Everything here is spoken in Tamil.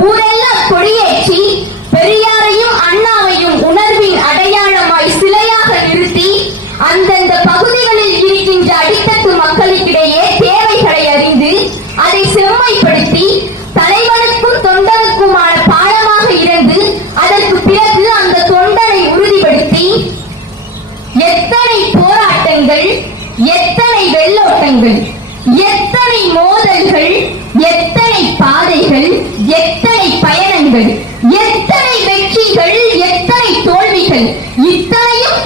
ஊரெல்லாம் கொடியேற்றி பெரியாரையும் அண்ணாவையும் உணர்வின் அடையாளமாய் சிலையாக நிறுத்தி அந்தந்த பகுதிகளில் இருக்கின்ற அடித்தட்டு மக்களுக்கிடையே தேவைகளை அறிந்து அதை செம்மைப்படுத்தி தலைவனுக்கும் தொண்டனுக்குமான பாடமாக இருந்து அதற்கு பிறகு அந்த தொண்டனை உறுதிப்படுத்தி எத்தனை போராட்டங்கள், எத்தனை வெள்ளோட்டங்கள், எத்தனை மோதல்கள், எத்தனை பாதைகள், எத்தனை பயணங்கள், எத்தனை வெற்றிகள், எத்தனை தோல்விகள், இத்தனையும்